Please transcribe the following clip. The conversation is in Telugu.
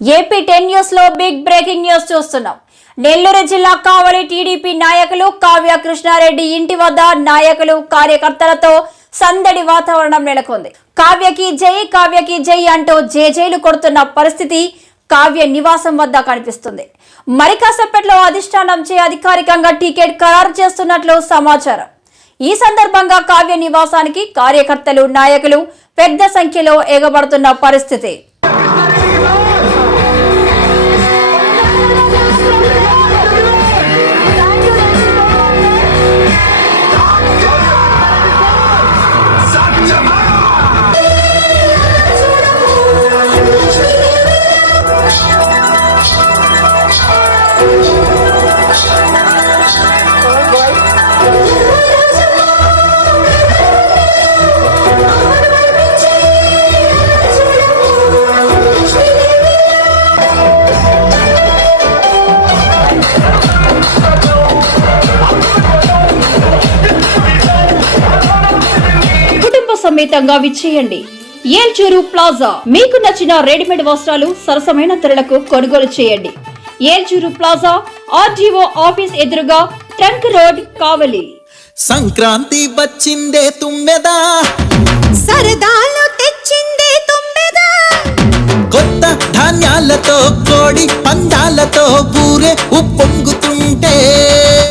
ఏపీ 10 న్యూస్ లో బిగ్ బ్రేకింగ్ న్యూస్ చూస్తున్నాం. నెల్లూరు జిల్లా కావలి టీడీపీ నాయకులు కావ్య కృష్ణారెడ్డి ఇంటి వద్ద నాయకులు కార్యకర్తలతో సందడి వాతావరణం నెలకొంది. కావ్యకి జై అంటూ జేజేలు కొడుతున్న పరిస్థితి కావ్య నివాసం వద్ద కనిపిస్తుంది. మరి కాసేపట్లో అధిష్టానం చే అధికారికంగా టికెట్ ఖరారు చేస్తున్నట్లు సమాచారం. ఈ సందర్భంగా కావ్య నివాసానికి కార్యకర్తలు నాయకులు పెద్ద సంఖ్యలో ఎగబడుతున్న పరిస్థితి. సమేతంగా విచ్చేయండి. ఏల్చూరు ప్లాజా. మీకు నచ్చిన రెడీమేడ్ వస్త్రాలు సరసమైన ధరలకు కొనుగోలు చేయండి. ఏల్చూరు ప్లాజా, ఆర్డీఓ ఆఫీస్ ఎదురుగా, ట్రంక్ రోడ్, కావలి. సంక్రాంతి వచ్చిందే తుమ్మెదా, సరదాలు తెచ్చిందే తుమ్మెదా, కొత్త ధాన్యాలతో కోడి పందాలతో ఊరే ఉప్పొంగుతుంటే